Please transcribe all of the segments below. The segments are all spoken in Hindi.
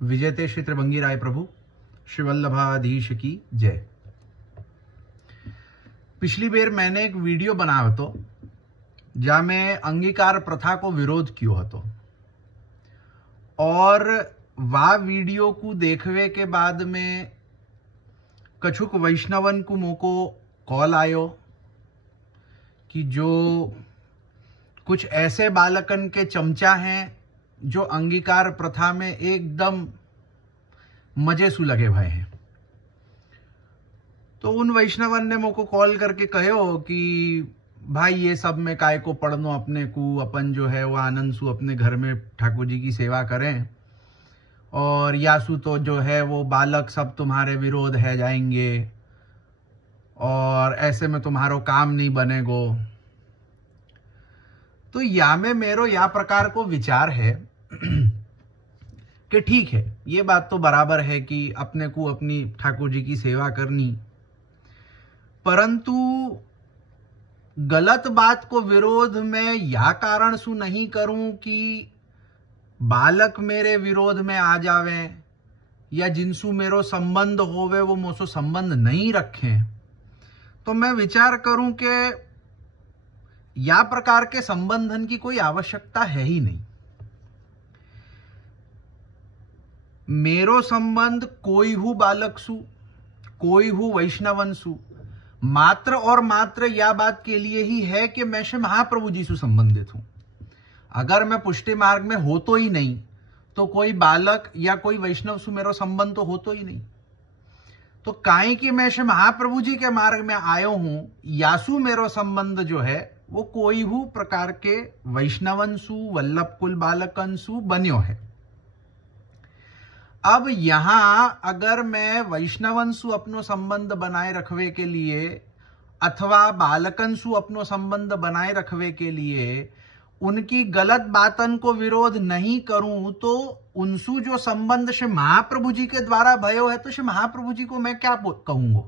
विजयते श्री त्रिभंगी राय प्रभु श्री वल्लभाधीश की जय। पिछली बार मैंने एक वीडियो बनाया तो जहाँ मैं अंगीकार प्रथा को विरोध कियो हतो और वा वीडियो को देखवे के बाद में कछुक वैष्णवन को मोको कॉल आयो कि जो कुछ ऐसे बालकन के चमचा हैं जो अंगीकार प्रथा में एकदम मजे सु लगे भय हैं। तो उन वैष्णवन ने मोको कॉल करके कहो कि भाई ये सब में काय को पढ़नो, अपने को अपन जो है वो आनंद सु अपने घर में ठाकुर जी की सेवा करें और यासु तो जो है वो बालक सब तुम्हारे विरोध है जाएंगे और ऐसे में तुम्हारो काम नहीं बनेगो। तो या में मेरो या प्रकार को विचार है कि ठीक है, ये बात तो बराबर है कि अपने को अपनी ठाकुर जी की सेवा करनी, परंतु गलत बात को विरोध में या कारण सु नहीं करूं कि बालक मेरे विरोध में आ जावे या जिनसु मेरो संबंध होवे वो मोसो संबंध नहीं रखें। तो मैं विचार करूं कि या प्रकार के संबंधन की कोई आवश्यकता है ही नहीं। मेरो संबंध कोई हु बालक सु, कोई हु वैष्णवन सु, मात्र और मात्र या बात के लिए ही है कि मैं श्री महाप्रभु जी से संबंधित हूं। अगर मैं पुष्टि मार्ग में हो तो ही नहीं तो कोई बालक या कोई वैष्णव सु मेरो संबंध तो हो तो ही नहीं। तो काहे कि मैं श्री महाप्रभु जी के मार्ग में आयो हूं, यासु मेरो संबंध जो है वो कोई हु प्रकार के वैष्णवन सु वल्लभ कुल बालकन सु बन्यो है। अब यहां अगर मैं वैष्णवन सु अपनो संबंध बनाए रखवे के लिए अथवा बालकन सु अपनो संबंध बनाए रखवे के लिए उनकी गलत बातन को विरोध नहीं करूं तो उनसु जो संबंध श्री महाप्रभु जी के द्वारा भयो है तो श्री महाप्रभु जी को मैं क्या कहूंगा।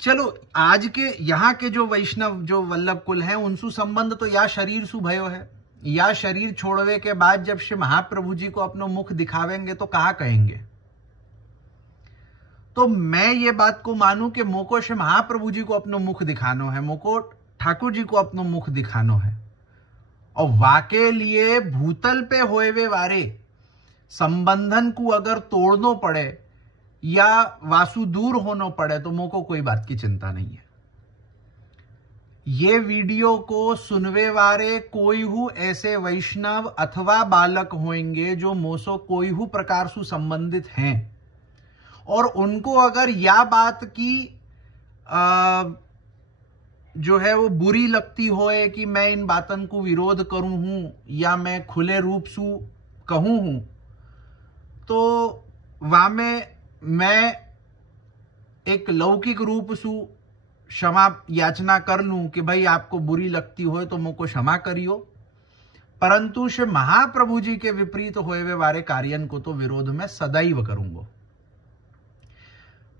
चलो आज के यहाँ के जो वैष्णव जो वल्लभ कुल हैं उनसु संबंध तो या शरीर सु भयो है, या शरीर छोड़वे के बाद जब श्री महाप्रभु जी को अपनो मुख दिखावेंगे तो कहा कहेंगे। तो मैं ये बात को मानूं कि मोको श्री महाप्रभु जी को अपनो मुख दिखानो है, मोको ठाकुर जी को अपनो मुख दिखानो है और वाके लिए भूतल पे होए वारे संबंधन को अगर तोड़नो पड़े या वासु दूर होना पड़े तो मोको कोई बात की चिंता नहीं है। ये वीडियो को सुनवे वारे कोई हु ऐसे वैष्णव अथवा बालक होंगे जो मोसो कोई हु प्रकार से संबंधित हैं और उनको अगर या बात की जो है वो बुरी लगती होए कि मैं इन बातन को विरोध करूं हूं या मैं खुले रूप सु कहूं हूं, तो वहां में मैं एक लौकिक रूप सु क्षमा याचना कर लूं कि भाई आपको बुरी लगती हो तो मुझको क्षमा करियो, परंतु श्री महाप्रभु जी के विपरीत होए वारे कार्यन को तो विरोध में सदैव करूंगा।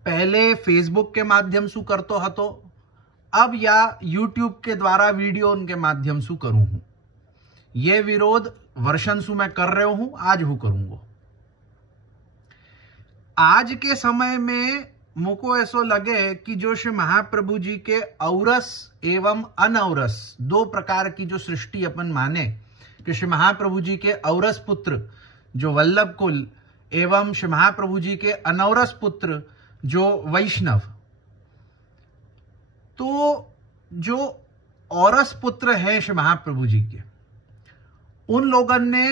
पहले फेसबुक के माध्यम सु करतो हतो, अब या यूट्यूब के द्वारा वीडियो उनके माध्यम सु करूं हूं। ये विरोध वर्षन सु मैं कर रहे हूं, आज हूं करूंगा। आज के समय में मुझको ऐसा लगे कि जो श्री महाप्रभु जी के औरस एवं अनौरस दो प्रकार की जो सृष्टि अपन माने कि श्री महाप्रभु जी के औरस पुत्र जो वल्लभ कुल एवं श्री महाप्रभु जी के अनौरस पुत्र जो वैष्णव, तो जो औरस पुत्र है श्री महाप्रभु जी के, उन लोगों ने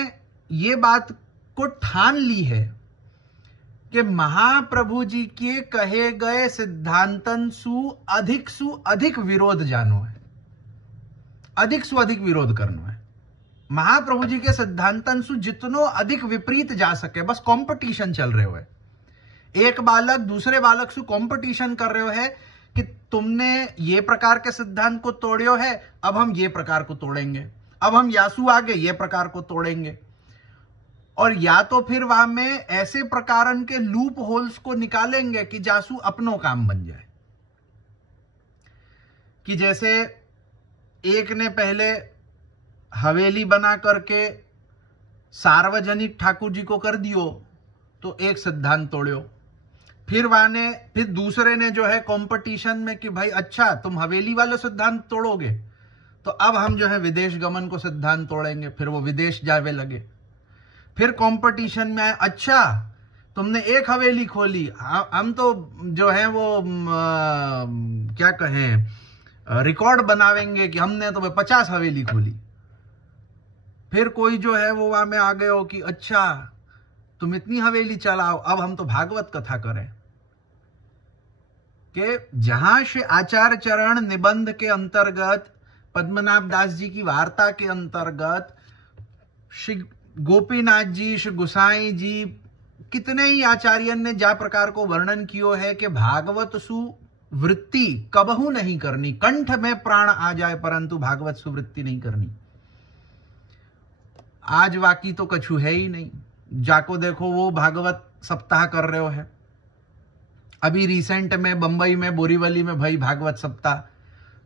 ये बात को ठान ली है कि महाप्रभु जी के कहे गए सिद्धांतन सु अधिक विरोध जानो है, अधिक सु अधिक विरोध करनो है। महाप्रभु जी के सिद्धांतन सु जितनो अधिक विपरीत जा सके, बस कंपटीशन चल रहे हुए। एक बालक दूसरे बालक सु कंपटीशन कर रहे है कि तुमने ये प्रकार के सिद्धांत को तोड़ियो है, अब हम ये प्रकार को तोड़ेंगे, अब हम यासु आगे ये प्रकार को तोड़ेंगे। और या तो फिर वहां में ऐसे प्रकारन के लूप होल्स को निकालेंगे कि जासू अपनों काम बन जाए। कि जैसे एक ने पहले हवेली बना करके सार्वजनिक ठाकुर जी को कर दियो तो एक सिद्धांत तोड़ियो, फिर दूसरे ने जो है कंपटीशन में कि भाई अच्छा तुम हवेली वाले सिद्धांत तोड़ोगे तो अब हम जो है विदेश गमन को सिद्धांत तोड़ेंगे, फिर वो विदेश जावे लगे। फिर कंपटीशन में आए, अच्छा तुमने एक हवेली खोली, हम तो जो है वो क्या कहें रिकॉर्ड बनावेंगे कि हमने तो 50 हवेली खोली। फिर कोई जो है वो वहां में आ गए हो कि अच्छा तुम इतनी हवेली चलाओ, अब हम तो भागवत कथा करें। कि जहां श्री आचार्य चरण निबंध के अंतर्गत, पद्मनाभ दास जी की वार्ता के अंतर्गत, श्री गोपीनाथ जी, श्री गुसाई जी, कितने ही आचार्य ने जा प्रकार को वर्णन कियो है कि भागवत सुवृत्ति कबहू नहीं करनी, कंठ में प्राण आ जाए परंतु भागवत सुवृत्ति नहीं करनी। आज वाकी तो कछु है ही नहीं, जाको देखो वो भागवत सप्ताह कर रहे हो है। अभी रिसेंट में बंबई में बोरीवली में भाई भागवत सप्ताह,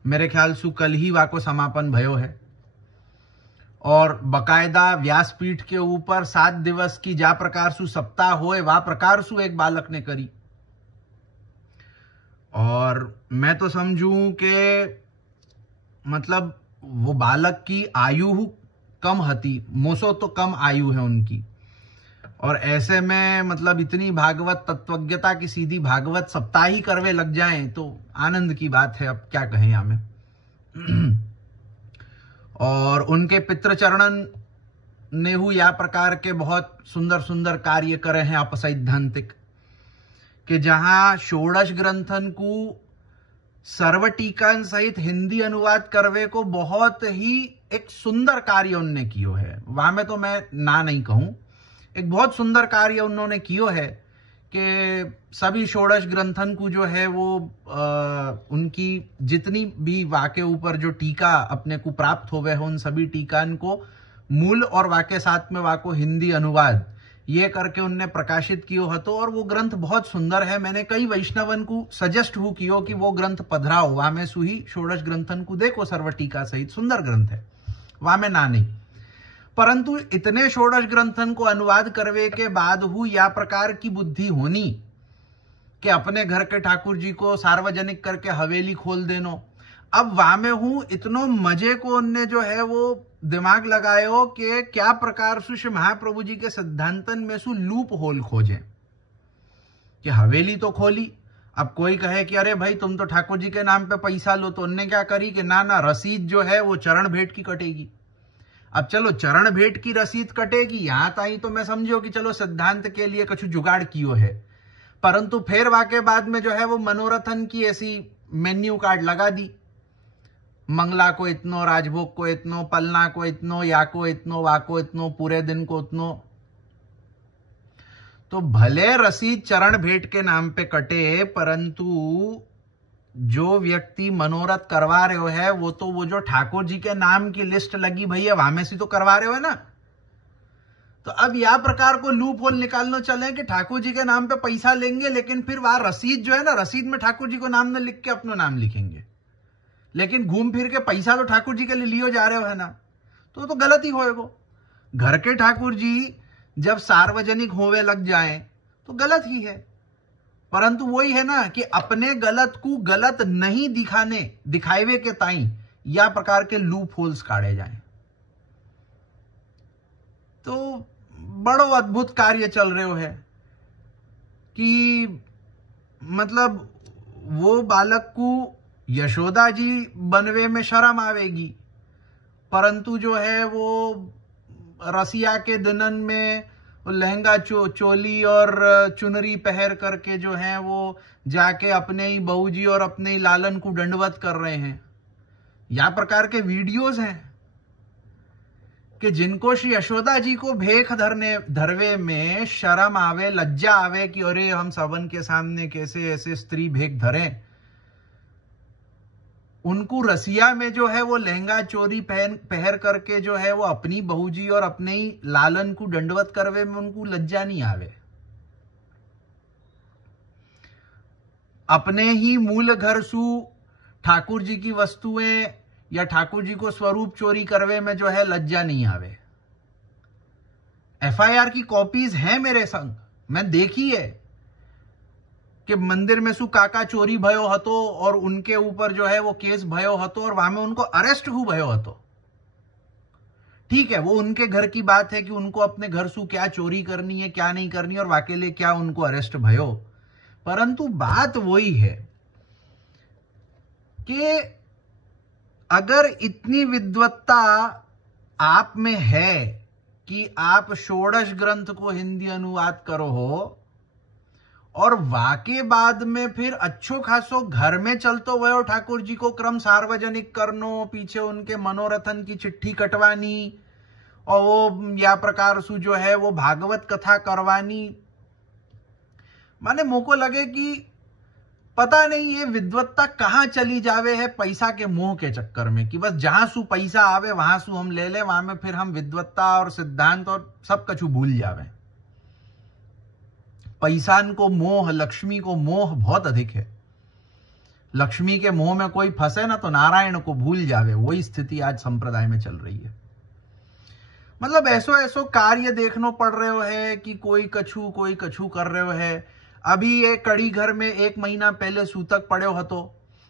मेरे ख्याल से कल ही वाको समापन भयो है, और बकायदा व्यासपीठ के ऊपर 7 दिवस की जा प्रकार सु सप्ताह होए वा प्रकार सु एक बालक ने करी। और मैं तो समझूं कि मतलब वो बालक की आयु कम हती, मोसो तो कम आयु है उनकी, और ऐसे में मतलब इतनी भागवत तत्वज्ञता की सीधी भागवत सप्ताह ही करवे लग जाएं तो आनंद की बात है। अब क्या कहें हमें। और उनके पितृचरणन नेहू या प्रकार के बहुत सुंदर सुंदर कार्य करे हैं अपसैद्धांतिक, कि जहां षोडश ग्रंथन को सर्वटीकन सहित हिंदी अनुवाद करवे को बहुत ही एक सुंदर कार्य उन्होंने कियो है। वहां में तो मैं ना नहीं कहूं, एक बहुत सुंदर कार्य उन्होंने कियो है कि सभी षोडश ग्रंथन को जो है वो उनकी जितनी भी वाक्य ऊपर जो टीका अपने को प्राप्त होवे हो, उन सभी टीकान को मूल और वाक्य साथ में वाको हिंदी अनुवाद ये करके उनने प्रकाशित कियो हतो। और वो ग्रंथ बहुत सुंदर है। मैंने कई वैष्णवन को सजेस्ट हूं कियो कि वो ग्रंथ पधराओ, वहां में सुही षोडश ग्रंथन को देखो, सर्व टीका सहित सुंदर ग्रंथ है, वहां में ना नहीं। परंतु इतने षोडश ग्रंथन को अनुवाद करवे के बाद हु या प्रकार की बुद्धि होनी कि अपने घर के ठाकुर जी को सार्वजनिक करके हवेली खोल देनो। अब वहां में हूं इतनो मजे को उनने जो है वो दिमाग लगाए हो कि क्या प्रकार से श्री महाप्रभु जी के सिद्धांतन में सु लूप होल खोजे कि हवेली तो खोली। अब कोई कहे कि अरे भाई तुम तो ठाकुर जी के नाम पे पैसा लो, तो उनने क्या करी कि ना रसीद जो है वो चरण भेंट की कटेगी। अब चलो चरण भेंट की रसीद कटेगी, यहां ताई तो मैं समझो कि चलो सिद्धांत के लिए कुछ जुगाड़ कियो है, परंतु फिर वाके बाद में जो है वो मनोरथन की ऐसी मेन्यू कार्ड लगा दी, मंगला को इतनो, राजभोग को इतनो, पलना को इतनो, या को इतनो, वाको इतनो, पूरे दिन को इतनो। तो भले रसीद चरण भेंट के नाम पे कटे, परंतु जो व्यक्ति मनोरथ करवा रहे हो है वो तो वो जो ठाकुर जी के नाम की लिस्ट लगी भैया वहां में से तो करवा रहे हो है ना। तो अब यह प्रकार को लूप होल निकालना चले कि ठाकुर जी के नाम पे पैसा लेंगे, लेकिन फिर वहां रसीद जो है ना, रसीद में ठाकुर जी को नाम न लिख के अपना नाम लिखेंगे, लेकिन घूम फिर के पैसा तो ठाकुर जी के लिए लियो जा रहे हो है ना। तो गलत ही होएगो। घर के ठाकुर जी जब सार्वजनिक होवे लग जाए तो गलत ही है, परंतु वही है ना कि अपने गलत को गलत नहीं दिखावे के ताई या प्रकार के लूप होल्स काढ़े जाए। तो बड़ो अद्भुत कार्य चल रहे हो है कि मतलब वो बालक को यशोदा जी बनवे में शर्म आवेगी, परंतु जो है वो रसिया के दिनन में लहंगा चोली और चुनरी पहर करके जो है वो जाके अपने ही बहू जी और अपने ही लालन को दंडवत कर रहे हैं। या प्रकार के वीडियोस हैं कि जिनको श्री यशोदा जी को भेख धरवे में शर्म आवे, लज्जा आवे कि अरे हम सबन के सामने कैसे ऐसे स्त्री भेख धरें, उनको रसिया में जो है वो लहंगा चोरी पहर करके जो है वो अपनी बहू जी और अपने ही लालन को दंडवत करवे में उनको लज्जा नहीं आवे। अपने ही मूल घर सु ठाकुर जी की वस्तुएं या ठाकुर जी को स्वरूप चोरी करवे में जो है लज्जा नहीं आवे। FIR की कॉपीज हैं मेरे संग, मैं देखी है कि मंदिर में सु काका चोरी भयो हतो और उनके ऊपर जो है वो केस भयो हतो और वहां में उनको अरेस्ट हु भयो हतो। ठीक है, वो उनके घर की बात है कि उनको अपने घर सु क्या चोरी करनी है क्या नहीं करनी और वाके लिए क्या उनको अरेस्ट भयो, परंतु बात वही है कि अगर इतनी विद्वत्ता आप में है कि आप षोडश ग्रंथ को हिंदी अनुवाद करो हो और वाके बाद में फिर अच्छो खासो घर में चलतो वयो ठाकुर जी को क्रम सार्वजनिक करनो, पीछे उनके मनोरथन की चिट्ठी कटवानी और वो या प्रकार सु जो है वो भागवत कथा करवानी, माने मोको लगे कि पता नहीं ये विद्वत्ता कहां चली जावे है पैसा के मोह के चक्कर में, कि बस जहां सु पैसा आवे वहां सु हम ले ले, वहां में फिर हम विद्वत्ता और सिद्धांत और सब कछु भूल जावे। पैसान को मोह, लक्ष्मी को मोह बहुत अधिक है। लक्ष्मी के मोह में कोई फंसे ना तो नारायण को भूल जावे, वही स्थिति आज संप्रदाय में चल रही है। मतलब ऐसो ऐसो कार्य देखनो पड़ रहे है कि कोई कछु कर रहे है। अभी ये कड़ी घर में 1 महीना पहले सूतक पड़े हतो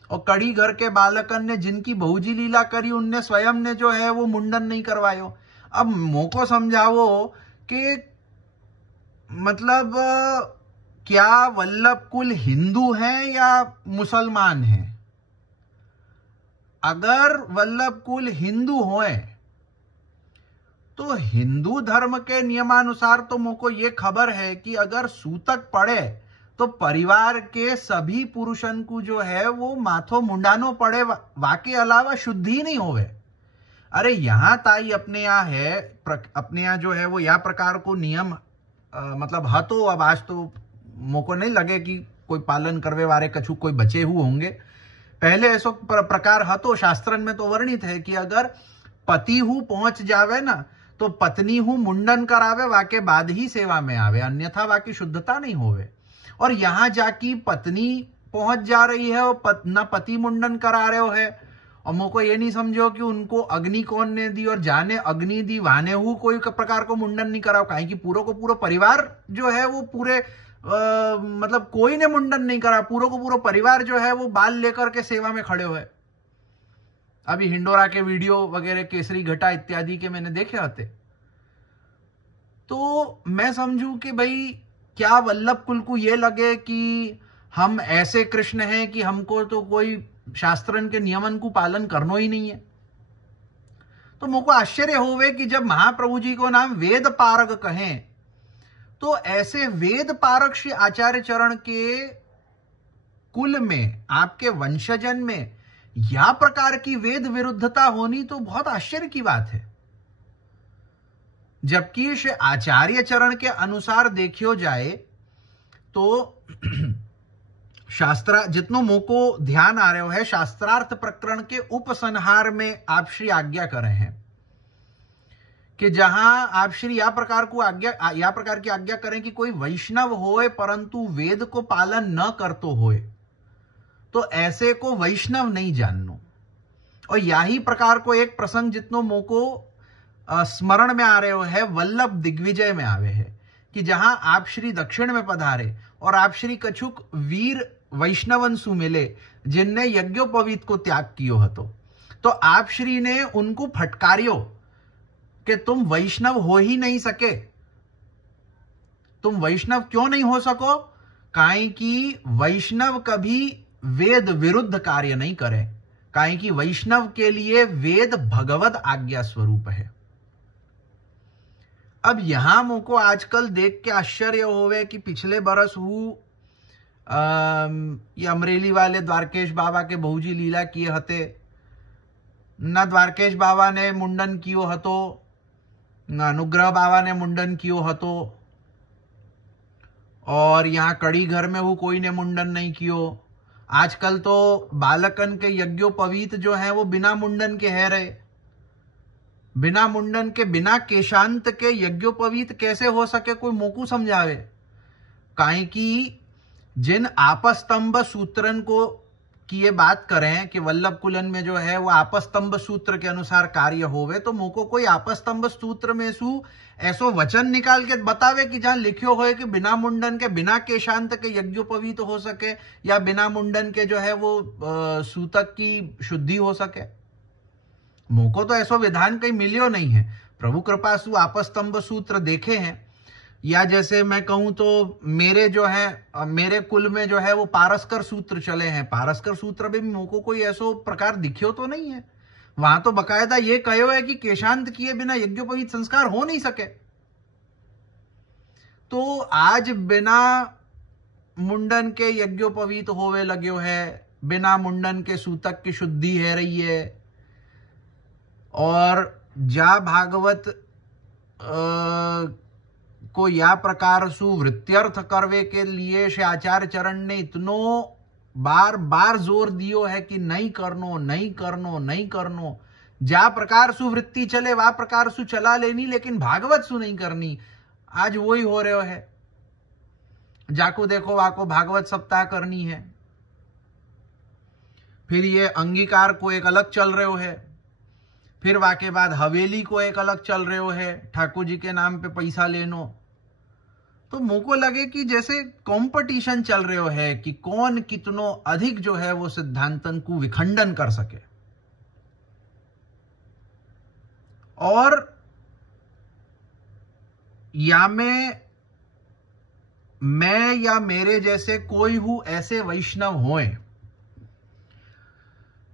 और कड़ी घर के बालकन ने जिनकी बहुजी लीला करी उनने स्वयं ने जो है वो मुंडन नहीं करवायो। अब मोको समझावो कि मतलब क्या वल्लभ कुल हिंदू हैं या मुसलमान हैं? अगर वल्लभ कुल हिंदू होए तो हिंदू धर्म के नियमानुसार तो मोको ये खबर है कि अगर सूतक पड़े तो परिवार के सभी पुरुषन को जो है वो माथो मुंडानो पड़े, वाके अलावा शुद्धि नहीं होवे। अरे यहां ताई अपने यहाँ है, अपने यहाँ जो है वो या प्रकार को नियम मतलब हतो, अब आज तो मोको नहीं लगे कि कोई पालन करवे वारे कछु कोई बचे हुए होंगे। पहले ऐसो प्रकार हतो, शास्त्रन में तो वर्णित है कि अगर पति हु पहुंच जावे ना तो पत्नी हु मुंडन करावे, वाके बाद ही सेवा में आवे, अन्यथा वाकी शुद्धता नहीं होवे। और यहां जाकी पत्नी पहुंच जा रही है और ना पति मुंडन करा रहे हो है, और मोको ये नहीं समझो कि उनको अग्नि कौन ने दी और जाने अग्नि दी वाने हु कोई प्रकार को मुंडन नहीं कराओ, काहे कि पूरा को पूरा परिवार जो है वो पूरे मतलब कोई ने मुंडन नहीं करा, पूरा को पूरा परिवार जो है वो बाल लेकर के सेवा में खड़े हुए। अभी हिंडोरा के वीडियो वगैरह, केसरी घटा इत्यादि के मैंने देखे होते। तो मैं समझूं कि भाई क्या वल्लभ कुल को ये लगे कि हम ऐसे कृष्ण हैं कि हमको तो कोई शास्त्रन के नियमन को पालन करनो ही नहीं है। तो मुझको आश्चर्य होवे कि जब महाप्रभु जी को नाम वेद पारग कहें तो ऐसे वेद पारग श्री आचार्य चरण के कुल में, आपके वंशजन में या प्रकार की वेद विरुद्धता होनी तो बहुत आश्चर्य की बात है। जबकि श्री आचार्य चरण के अनुसार देखियो जाए तो शास्त्र जितनो मोको ध्यान आ रहे है, शास्त्रार्थ प्रकरण के उपसंहार में आप श्री आज्ञा कर रहे हैं कि जहां आप श्री या प्रकार की आज्ञा करें कि कोई वैष्णव होए परंतु वेद को पालन न करतो होए तो ऐसे को वैष्णव नहीं जाननो। और यही प्रकार को एक प्रसंग जितनो मोको स्मरण में आ रहे है, वल्लभ दिग्विजय में आवे है कि जहां आप श्री दक्षिण में पधारे और आप श्री कछुक वीर वैष्णवन सु मिले जिनने यज्ञोपवीत को त्याग कियो हतो, तो आप श्री ने उनको फटकारियो कि तुम वैष्णव हो ही नहीं सके। तुम वैष्णव क्यों नहीं हो सको? काहे कि वैष्णव कभी वेद विरुद्ध कार्य नहीं करे, काहे कि वैष्णव के लिए वेद भगवत आज्ञा स्वरूप है। अब यहां मुझको आजकल देख के आश्चर्य होवे कि पिछले बरस ये अमरेली वाले द्वारकेश बाबा के बहुजी लीला किए हते, न द्वारकेश बाबा ने मुंडन कियो हतो, न अनुग्रह बाबा ने मुंडन कियो हतो, और यहां कड़ी घर में वो कोई ने मुंडन नहीं कियो। आजकल तो बालकन के यज्ञोपवीत जो है वो बिना मुंडन के है रहे। बिना मुंडन के, बिना केशांत के यज्ञोपवीत कैसे हो सके, कोई मोकू समझावे। काहे कि जिन आपस्तंभ सूत्रन को की ये बात करें कि वल्लभ कुलन में जो है वो आपस्तंभ सूत्र के अनुसार कार्य होवे, तो मुझको कोई आपस्तंभ सूत्र में सु ऐसो वचन निकाल के बतावे कि जहां लिखियो होए कि बिना मुंडन के, बिना केशांत के यज्ञोपवीत हो सके, या बिना मुंडन के जो है वो सूतक की शुद्धि हो सके। मुझको तो ऐसो विधान कहीं मिलियो नहीं है। प्रभु कृपा सु आपस्तंभ सूत्र देखे हैं, या जैसे मैं कहूं तो मेरे जो है मेरे कुल में जो है वो पारस्कर सूत्र चले हैं। पारस्कर सूत्र में भी मुझको कोई ऐसो प्रकार दिखियो तो नहीं है। वहां तो बकायदा ये कहो है कि केशांत किए बिना यज्ञोपवीत संस्कार हो नहीं सके। तो आज बिना मुंडन के यज्ञोपवीत होवे लग्यो है, बिना मुंडन के सूतक की शुद्धि है रही है। और जा भागवत को या प्रकार सु वृत्त्यर्थ करवे के लिए श्री आचार्य चरण ने इतनो बार बार जोर दियो है कि नहीं करनो, नहीं करनो, नहीं करनो। जा प्रकार सु वृत्ति चले वा प्रकार सु चला लेनी, लेकिन भागवत सु नहीं करनी। आज वही हो रहे है। जाको देखो वाको भागवत सप्ताह करनी है, फिर ये अंगीकार को एक अलग चल रहे है, फिर वाके बाद हवेली को एक अलग चल रहे है, ठाकुर जी के नाम पे पैसा लेनो। तो मुझको लगे कि जैसे कंपटीशन चल रहे है कि कौन कितनो अधिक जो है वो सिद्धांतन को विखंडन कर सके। और या मैं या मेरे जैसे कोई हूं ऐसे वैष्णव होए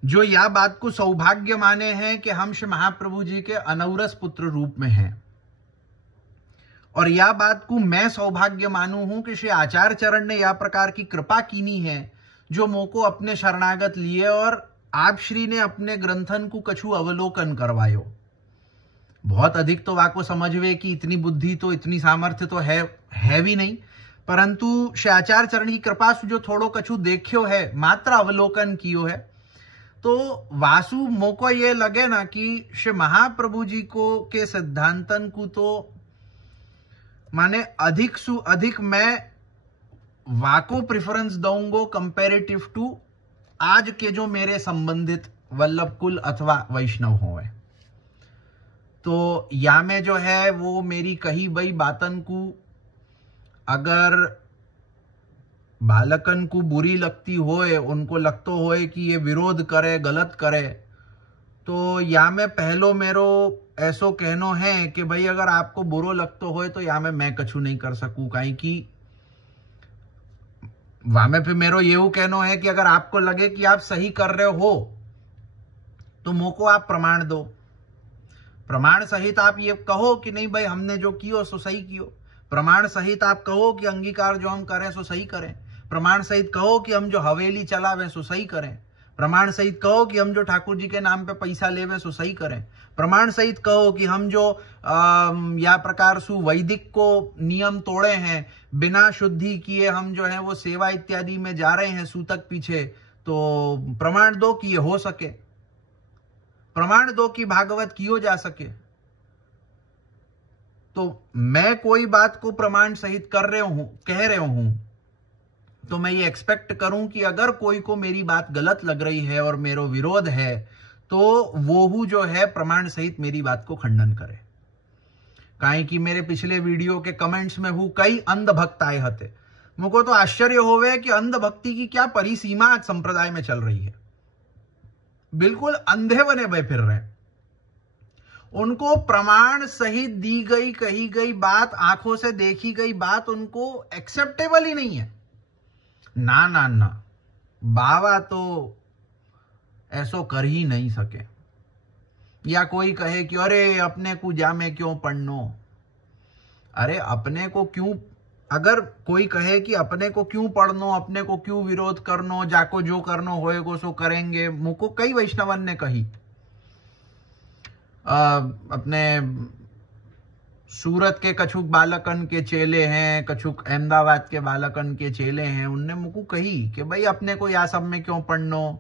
जो यह बात को सौभाग्य माने हैं कि हम श्री महाप्रभु जी के अनौरस पुत्र रूप में हैं, और यह बात को मैं सौभाग्य मानू हूं कि श्री आचार्य चरण ने यह प्रकार की कृपा कीनी है जो मोको अपने शरणागत लिए, और आप श्री ने अपने ग्रंथन को कछु अवलोकन करवायो। बहुत अधिक तो वाको समझवे कि इतनी बुद्धि तो, इतनी सामर्थ्य तो है भी नहीं, परंतु श्री आचार्य चरण की कृपा से जो थोड़ो कछु देखियो है, मात्र अवलोकन कियो है, तो वासु मोको ये लगे ना कि श्री महाप्रभु जी को के सिद्धांतन को तो माने अधिक सु अधिक मैं वाको प्रेफरेंस दूंगो कंपैरेटिव टू आज के जो मेरे संबंधित वल्लभ कुल अथवा वैष्णव होए। तो या में जो है वो मेरी कही बई बातन को अगर बालकन को बुरी लगती होए, उनको लगतो होए कि ये विरोध करे, गलत करे, तो या में पहलो मेरो ऐसो कहनो है कि भाई अगर आपको बुरो लगतो होए तो या में मैं कछु नहीं कर सकूं, काई कि वहां में फिर मेरो ये कहनो है कि अगर आपको लगे कि आप सही कर रहे हो तो मोको आप प्रमाण दो, प्रमाण सहित आप ये कहो कि नहीं भाई हमने जो कियो सो सही कियो, प्रमाण सहित आप कहो कि अंगीकार जो हम करें सो सही करें, प्रमाण सहित कहो कि हम जो हवेली चलावे सो सही करें, प्रमाण सहित कहो कि हम जो ठाकुर जी के नाम पे पैसा लेवे सो सही करें, प्रमाण सहित कहो कि हम जो या प्रकार सु वैदिक को नियम तोड़े हैं, बिना शुद्धि किए हम जो है वो सेवा इत्यादि में जा रहे हैं सूतक पीछे, तो प्रमाण दो कि ये हो सके, प्रमाण दो कि भागवत कियो जा सके। तो मैं कोई बात को प्रमाण सहित कह रहे हूं तो मैं ये एक्सपेक्ट करूं कि अगर कोई को मेरी बात गलत लग रही है और मेरो विरोध है तो वो जो है प्रमाण सहित मेरी बात को खंडन करे। काहे कि मेरे पिछले वीडियो के कमेंट्स में कई अंध भक्त आए हते, मुझको तो आश्चर्य होवे कि अंध भक्ति की क्या परिसीमा आज संप्रदाय में चल रही है। बिल्कुल अंधे बने बे फिर रहे, उनको प्रमाण सहित दी गई कही गई बात, आंखों से देखी गई बात उनको एक्सेप्टेबल ही नहीं है। ना ना ना, बाबा तो ऐसो कर ही नहीं सके। या कोई कहे कि अरे अपने को जामे क्यों पढ़नो, अरे अपने को क्यों, अगर कोई कहे कि अपने को क्यों पढ़नो, अपने को क्यों विरोध करनो, जाको जो करनो होएगो सो करेंगे। मुझको कई वैष्णवन ने कही, अपने सूरत के कछुक बालकन के चेले हैं, कछुक अहमदाबाद के बालकन के चेले हैं, उनने मुझको कही कि भाई अपने को या सब में क्यों पढ़नो,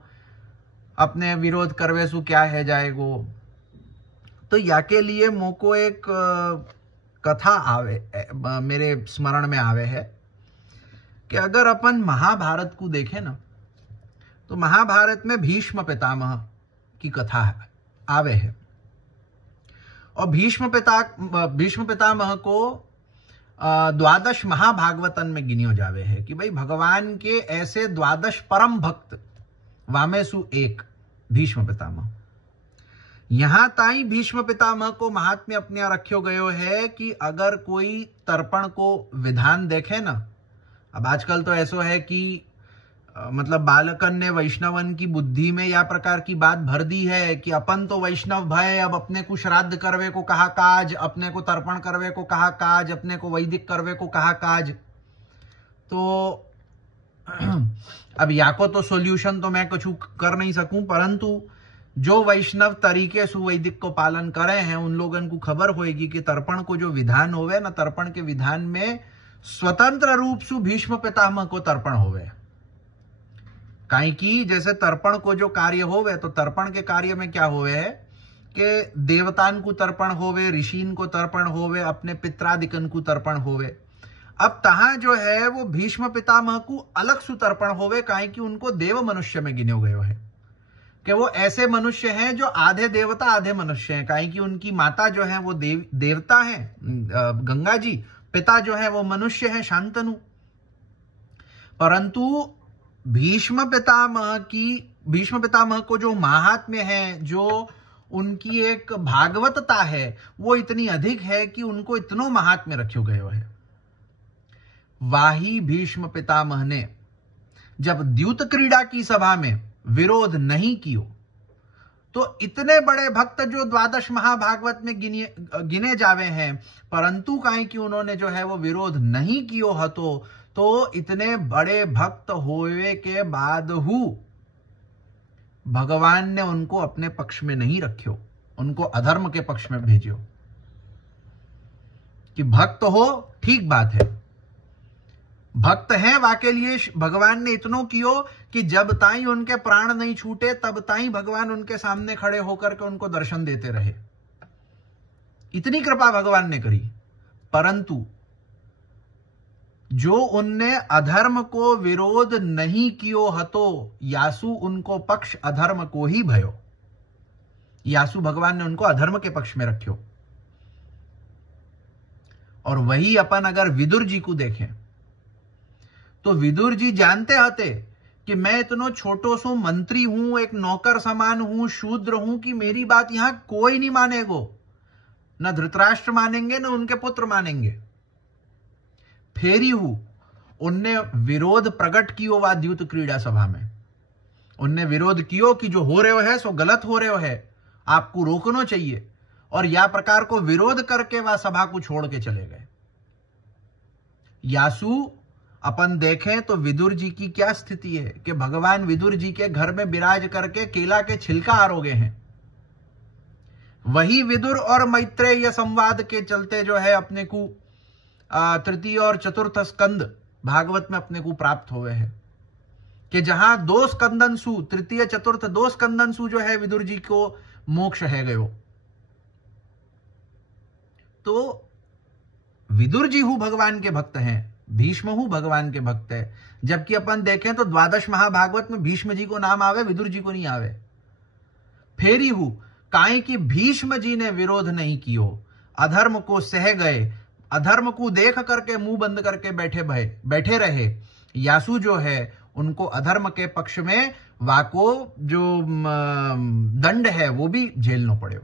अपने विरोध करवे सु क्या है जाएगो। तो या के लिए मुझको एक कथा आवे मेरे स्मरण में आवे है कि अगर अपन महाभारत को देखें ना तो महाभारत में भीष्म पितामह की कथा आवे है, और भीष्म पितामह को द्वादश महाभागवतन में गिनियो जावे है कि भाई भगवान के ऐसे द्वादश परम भक्त वामेसु एक भीष्म पितामह। यहां ताई भीष्म पितामह को महात्म्य अपने रखियो गयो है कि अगर कोई तर्पण को विधान देखे ना, अब आजकल तो ऐसो है कि मतलब बालकन ने वैष्णवन की बुद्धि में या प्रकार की बात भर दी है कि अपन तो वैष्णव भय, अब अपने को श्राद्ध करवे को कहा काज, अपने को तर्पण करवे को कहा काज, अपने को वैदिक करवे को कहा काज। तो अब या को तो सॉल्यूशन तो मैं कुछ कर नहीं सकूं, परंतु जो वैष्णव तरीके से वैदिक को पालन करे हैं उन लोगों को खबर होगी कि तर्पण को जो विधान होवे ना, तर्पण के विधान में स्वतंत्र रूप से भीष्म पितामह को तर्पण होवे। काई की जैसे तर्पण को जो कार्य होवे, तो तर्पण के कार्य में क्या होवे है कि देवतान को तर्पण होवे, ऋषिन को तर्पण होवे, अपने पित्रादिकन को तर्पण होवे। अब तहां जो है वो भीष्म पितामह को अलग सु तर्पण होवे, काई की उनको देव मनुष्य में गिनो गयो है कि वो ऐसे मनुष्य हैं जो आधे देवता आधे मनुष्य हैं। काई की उनकी माता जो है वो देवता है गंगा जी, पिता जो है वो मनुष्य है शांतनु। परंतु भीष्म पितामह को जो महात्म्य है, जो उनकी एक भागवतता है, वो इतनी अधिक है कि उनको इतनो महात्म्य रखियो गयो है। वाही भीष्म पितामह ने जब द्यूत क्रीड़ा की सभा में विरोध नहीं कियो, तो इतने बड़े भक्त जो द्वादश महाभागवत में गिने जावे हैं, परंतु काहे कि उन्होंने जो है वो विरोध नहीं कियो हतो, तो इतने बड़े भक्त होवे के बाद हु भगवान ने उनको अपने पक्ष में नहीं रखियो, उनको अधर्म के पक्ष में भेजियो। कि भक्त हो ठीक बात है, भक्त हैं वाके लिए भगवान ने इतनो कियो कि जब ताई उनके प्राण नहीं छूटे तब ताई भगवान उनके सामने खड़े होकर के उनको दर्शन देते रहे। इतनी कृपा भगवान ने करी। परंतु जो उनने अधर्म को विरोध नहीं कियो हतो, यासु उनको पक्ष अधर्म को ही भयो। यासु भगवान ने उनको अधर्म के पक्ष में रखियो। और वही अपन अगर विदुर जी को देखें तो विदुर जी जानते हते कि मैं इतनो छोटो सो मंत्री हूं, एक नौकर समान हूं, शूद्र हूं, कि मेरी बात यहां कोई नहीं मानेगो, न धृतराष्ट्र मानेंगे न उनके पुत्र मानेंगे। फेरी हूं उनने विरोध प्रकट कियो वा द्यूत क्रीड़ा सभा में, उनने विरोध कियो कि जो हो रहे है सो गलत हो रहे है, आपको रोकना चाहिए। और या प्रकार को विरोध करके वह सभा को छोड़ के चले गए। यासु अपन देखें तो विदुर जी की क्या स्थिति है कि भगवान विदुर जी के घर में विराज करके केला के छिलका आरोगे हैं। वही विदुर और मैत्रेय संवाद के चलते जो है अपने को तृतीय और चतुर्थ स्कंद भागवत में अपने को प्राप्त हुए हैं कि जहां दो स्कंदनसु, तृतीय चतुर्थ दो स्कंदनसु जो है विदुर जी को मोक्ष है गयो। तो विदुर जी हूं भगवान के भक्त हैं, भीष्म हूं भगवान के भक्त है। जबकि अपन देखें तो द्वादश महाभागवत में भीष्म जी को नाम आवे, विदुर जी को नहीं आवे। फेरी हूं काहे कि भीष्म जी ने विरोध नहीं कियो, अधर्म को सह गए, अधर्म को देख करके मुंह बंद करके बैठे रहे। यासु जो है उनको अधर्म के पक्ष में वाको जो दंड है वो भी झेलना पड़े।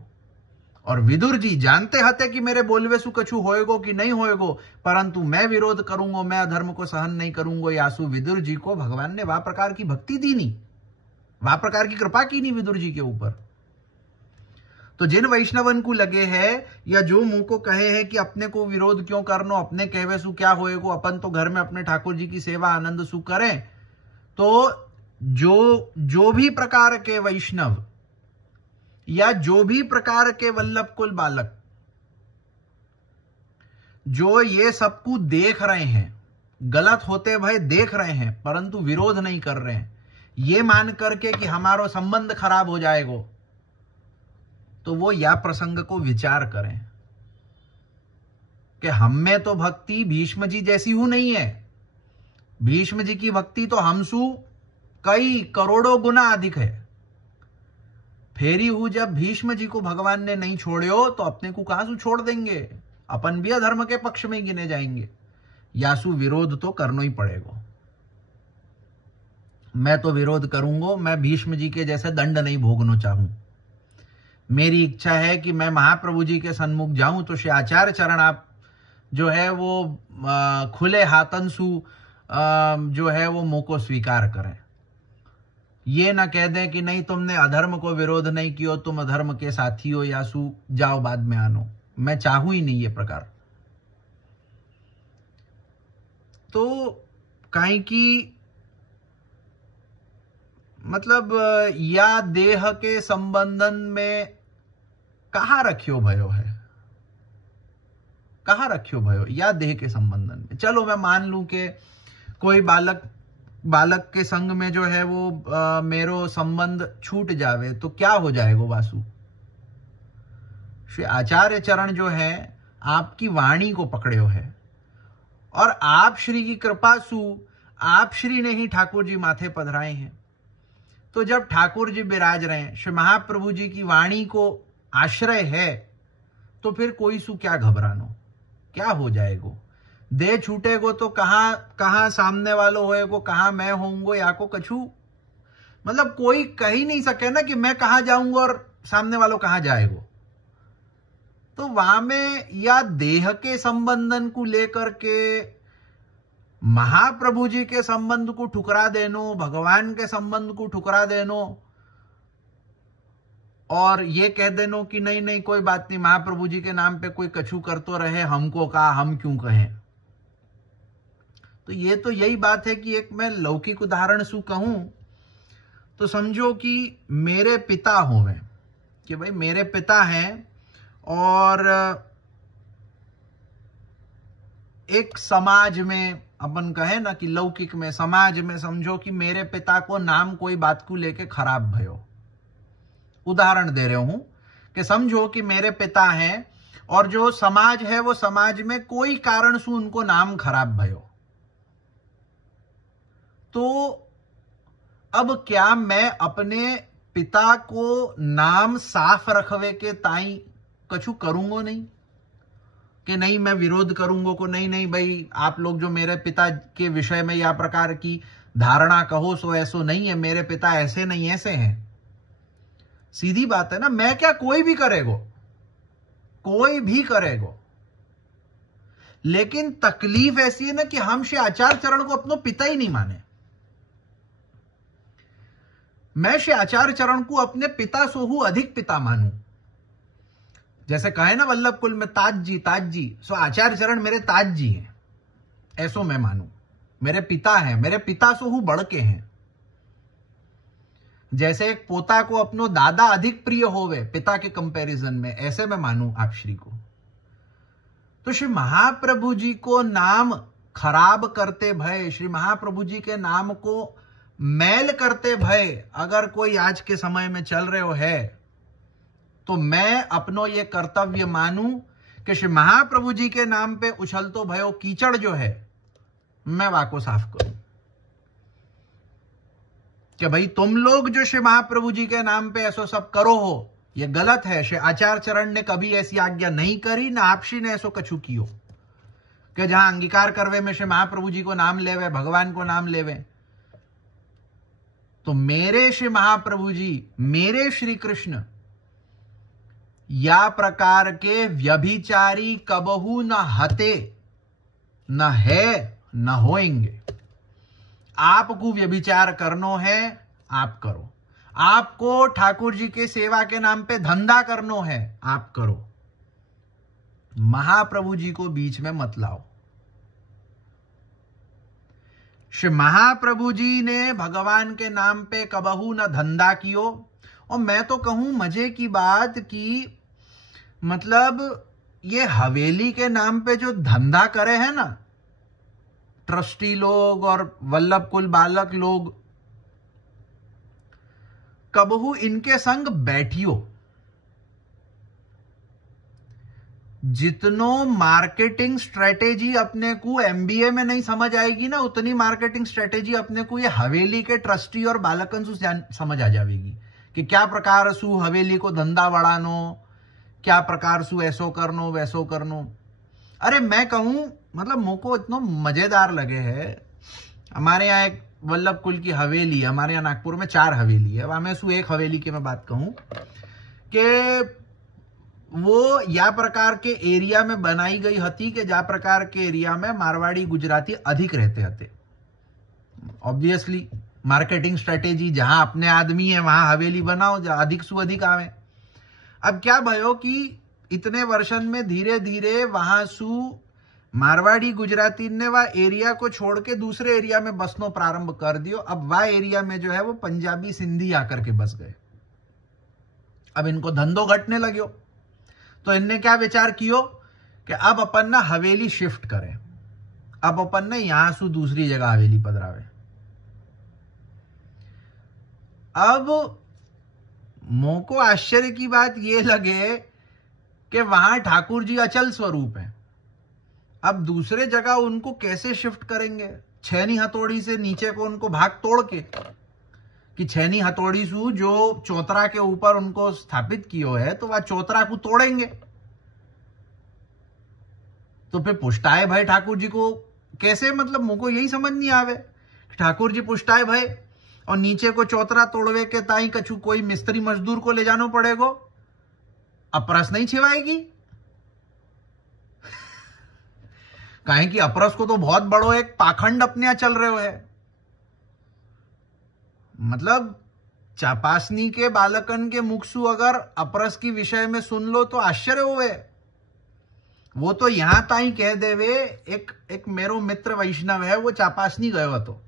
और विदुर जी जानते हते कि मेरे बोलवे सु कछु होएगो कि नहीं होएगो, परंतु मैं विरोध करूंगा, मैं अधर्म को सहन नहीं करूंगा। यासु विदुर जी को भगवान ने वह प्रकार की भक्ति दी नहीं, वह प्रकार की कृपा की नहीं विदुर जी के ऊपर। तो जिन वैष्णवन को लगे है या जो मुंह को कहे है कि अपने को विरोध क्यों करनो, अपने कहवे सु क्या होएगो, अपन तो घर में अपने ठाकुर जी की सेवा आनंद सु करें। तो जो भी प्रकार के वैष्णव या जो भी प्रकार के वल्लभ कुल बालक जो ये सबको देख रहे हैं, गलत होते भय देख रहे हैं परंतु विरोध नहीं कर रहे हैं, ये मान करके कि हमारा संबंध खराब हो जाएगा, तो वो या प्रसंग को विचार करें कि हम में तो भक्ति भीष्म जी जैसी हूं नहीं है। भीष्म जी की भक्ति तो हमसू कई करोड़ों गुना अधिक है। फेरी हूं जब भीष्म जी को भगवान ने नहीं छोड़ो तो अपने को कहां से छोड़ देंगे, अपन भी अधर्म के पक्ष में गिने जाएंगे। यासु विरोध तो करना ही पड़ेगा। मैं तो विरोध करूंगा, मैं भीष्म जी के जैसे दंड नहीं भोगना चाहूं। मेरी इच्छा है कि मैं महाप्रभु जी के सन्मुख जाऊं तो श्री आचार्य चरण आप जो है वो खुले हाथनसु जो है वो मुंह को स्वीकार करें। ये ना कह दें कि नहीं तुमने अधर्म को विरोध नहीं किया, तुम अधर्म के साथी हो, यासु जाओ बाद में आनो। मैं चाहूं ही नहीं ये प्रकार। तो काई की मतलब या देह के संबंधन में कहां रखियो भयो है, कहां रखियो भयो या देह के संबंधन में। चलो मैं मान लूं कि कोई बालक के संग में जो है वो मेरो संबंध छूट जावे तो क्या हो जाएगा वासु। श्री आचार्य चरण जो है आपकी वाणी को पकड़े हो है और आप श्री की कृपा सु आप श्री ने ही ठाकुर जी माथे पधराए हैं। तो जब ठाकुर जी विराज रहे हैं, श्री महाप्रभु जी की वाणी को आश्रय है, तो फिर कोई सु क्या घबरानो, क्या हो जाएगो। दे छूटेगो तो कहां सामने वालों होएगो, कहां मैं होऊंगो या को कछु मतलब कोई कह ही नहीं सके ना कि मैं कहां जाऊंगा और सामने वालों कहां जाएगो। तो वहां में या देह के संबंधन को लेकर के महाप्रभु जी के संबंध को ठुकरा देनो, भगवान के संबंध को ठुकरा देनो और ये कह देनो कि नहीं नहीं कोई बात नहीं, महाप्रभु जी के नाम पे कोई कछु कर तो रहे, हमको कहा, हम क्यों कहें। तो ये तो यही बात है कि एक मैं लौकिक उदाहरण सु कहूं तो समझो कि मेरे पिता होवे, कि भाई मेरे पिता हैं और एक समाज में अपन कहे ना कि लौकिक में समाज में समझो कि मेरे पिता को नाम कोई बात को लेके खराब भयो। उदाहरण दे रहा हूं कि समझो कि मेरे पिता हैं और जो समाज है वो समाज में कोई कारण से उनको नाम खराब भयो। तो अब क्या मैं अपने पिता को नाम साफ रखवे के ताई कछु करूंगो नहीं कि नहीं मैं विरोध करूंगो को नहीं नहीं भाई आप लोग जो मेरे पिता के विषय में या प्रकार की धारणा कहो सो ऐसो नहीं है, मेरे पिता ऐसे नहीं ऐसे हैं। सीधी बात है ना, मैं क्या कोई भी करेगो, कोई भी करेगो। लेकिन तकलीफ ऐसी है ना कि हम श्री आचार्य चरण को अपनो पिता ही नहीं माने। मैं श्री आचार्य चरण को अपने पिता सोहू अधिक पिता मानूं। जैसे कहे ना वल्लभ कुल में ताज जी, सो आचार्य चरण मेरे ताज जी हैं, ऐसो मैं मानूं। मेरे पिता हैं, मेरे पिता सोहू बढ़ के हैं। जैसे एक पोता को अपनो दादा अधिक प्रिय होवे पिता के कंपैरिजन में, ऐसे मैं मानूं आप श्री को। तो श्री महाप्रभु जी को नाम खराब करते भय, श्री महाप्रभु जी के नाम को मैल करते भय अगर कोई आज के समय में चल रहे हो है तो मैं अपनो ये कर्तव्य मानूं कि श्री महाप्रभु जी के नाम पे उछलतो भयो कीचड़ जो है मैं वाको साफ करूं कि भाई तुम लोग जो श्री महाप्रभु जी के नाम पे ऐसो सब करो हो, ये गलत है। श्री आचार्य चरण ने कभी ऐसी आज्ञा नहीं करी, ना आपसी ने ऐसो कछु कियो कि जहां अंगीकार करवे में श्री महाप्रभु जी को नाम लेवे, भगवान को नाम लेवे। तो मेरे श्री महाप्रभु जी, मेरे श्री कृष्ण या प्रकार के व्यभिचारी कबहू न हते, न है न होएंगे। आपको व्यभिचार करनो है आप करो, आपको ठाकुर जी के सेवा के नाम पे धंधा करनो है आप करो, महाप्रभु जी को बीच में मत लाओ। श्री महाप्रभु जी ने भगवान के नाम पे कबहू न धंधा कियो। और मैं तो कहूं मजे की बात कि मतलब ये हवेली के नाम पे जो धंधा करे हैं ना ट्रस्टी लोग और वल्लभ कुल बालक लोग, कबहू इनके संग बैठियो। जितनो मार्केटिंग स्ट्रेटेजी अपने को एमबीए में नहीं समझ आएगी ना, उतनी मार्केटिंग स्ट्रेटेजी अपने को ये हवेली के ट्रस्टी और बालकन सु समझ आ जाएगी कि क्या प्रकार सु हवेली को धंधा बढ़ानो, क्या प्रकार सु ऐसो करनो वैसो करनो। अरे मैं कहूं, मतलब मुझको इतना मजेदार लगे है, हमारे यहाँ एक वल्लभ कुल की हवेली है, हमारे यहाँ नागपुर में 4 हवेली है, वहां में सु एक हवेली की मैं बात कहूं कि वो या प्रकार के एरिया में बनाई गई हती कि जा प्रकार के एरिया में मारवाड़ी गुजराती अधिक रहते हते। ऑब्वियसली मार्केटिंग स्ट्रेटेजी, जहां अपने आदमी है वहां हवेली बनाओ, जहां अधिक सु अधिक आवे। अब क्या भयो कि इतने वर्षन में धीरे धीरे वहां सु मारवाड़ी गुजराती ने वह एरिया को छोड़ के दूसरे एरिया में बसनो प्रारंभ कर दियो। अब वह एरिया में जो है वो पंजाबी सिंधी आकर के बस गए। अब इनको धंधो घटने लग्यो, तो इनने क्या विचार कियो कि अब अपन ना हवेली शिफ्ट करें, अब अपन ने यहां से दूसरी जगह हवेली पधरावे। अब मोको आश्चर्य की बात यह लगे कि वहां ठाकुर जी अचल स्वरूप है। अब दूसरे जगह उनको कैसे शिफ्ट करेंगे? छैनी हथौड़ी से नीचे को उनको भाग तोड़ के, कि छैनी हथौड़ी सु जो चौतरा के ऊपर उनको स्थापित कियो है, तो वह चौतरा को तोड़ेंगे। तो फिर पुष्टाए भाई ठाकुर जी को कैसे, मतलब मुझको यही समझ नहीं आवे। ठाकुर जी पुष्टाए भाई और नीचे को चौतरा तोड़वे के ताई कछु कोई मिस्त्री मजदूर को ले जानो पड़ेगो, अपरस नहीं छिवाएगी। काहे कि अपरस को तो बहुत बड़ो एक पाखंड अपने यहां चल रहे है। मतलब चापासनी के बालकन के मुख सु अगर अपरस की विषय में सुन लो तो आश्चर्य होवे। वो तो यहां ताई कह देवे, एक मेरो मित्र वैष्णव है, वो चापासनी गयो तो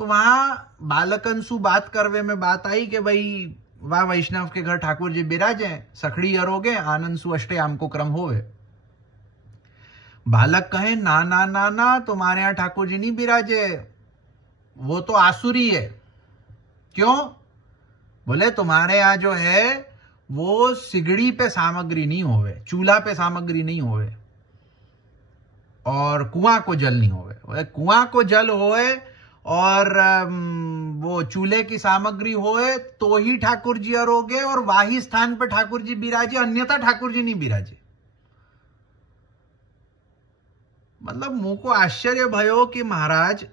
वहां बालकन सु बात करवे में बात आई कि भाई वाह वैष्णव के घर ठाकुर जी बिराजे, सखड़ी अरोगे आनंद सु अष्टे आमको क्रम होवे। बालक कहे ना ना ना ना, तुम्हारे यहां ठाकुर जी नहीं बिराजे, वो तो आसुरी है। क्यों? बोले तुम्हारे यहां जो है वो सिगड़ी पे सामग्री नहीं होवे, चूल्हा पे सामग्री नहीं होवे, और कुआं को जल नहीं होवे। कुआं को जल होए और वो चूल्हे की सामग्री होए तो ही ठाकुर जी अरोगे और वाही स्थान पर ठाकुर जी बिराजे, अन्यथा ठाकुर जी नहीं बिराजे। मतलब मुझको आश्चर्य भयो कि महाराज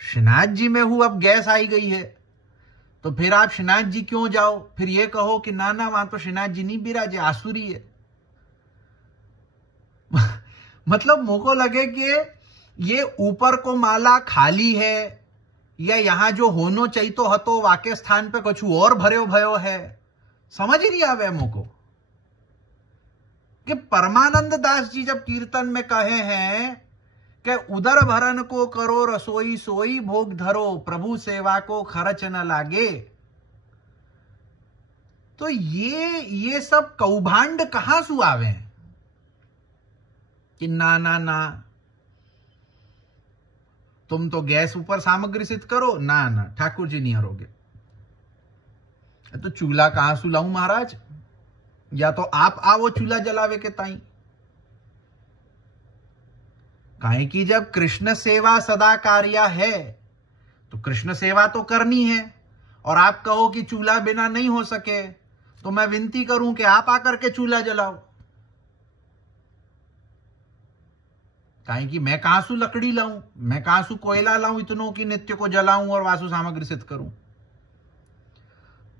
श्रीनाथ जी में हूं, अब गैस आई गई है तो फिर आप श्रीनाथ जी क्यों जाओ? फिर ये कहो कि ना ना वहां तो श्रीनाथ जी नहीं बिराजे, आसुरी है। मतलब मुझको लगे कि ये ऊपर को माला खाली है, या यहां जो होनो चाहिए तो हतो वाके स्थान पे कछु और भर्यो भयो है। समझ ही नहीं आवे मुझको कि परमानंद दास जी जब कीर्तन में कहे हैं कि उदर भरन को करो रसोई सोई भोग धरो, प्रभु सेवा को खर्च न लागे, तो ये सब कौभांड कहां सु आवे कि ना ना ना तुम तो गैस ऊपर सामग्री सिद्ध करो, ना ना ठाकुर जी नहीं हरोगे। तो चूल्हा कहां सु लाऊं महाराज? या तो आप आओ चूल्हा जलावे के ताई। काहे कि जब कृष्ण सेवा सदा कार्या है तो कृष्ण सेवा तो करनी है, और आप कहो कि चूल्हा बिना नहीं हो सके, तो मैं विनती करूं कि आप आकर के चूल्हा जलाओ। काहे कि मैं कहां सु लकड़ी लाऊं, मैं कहां सु कोयला लाऊं इतनों की नित्य को जलाऊं और वासु सामग्री सिद्ध करूं।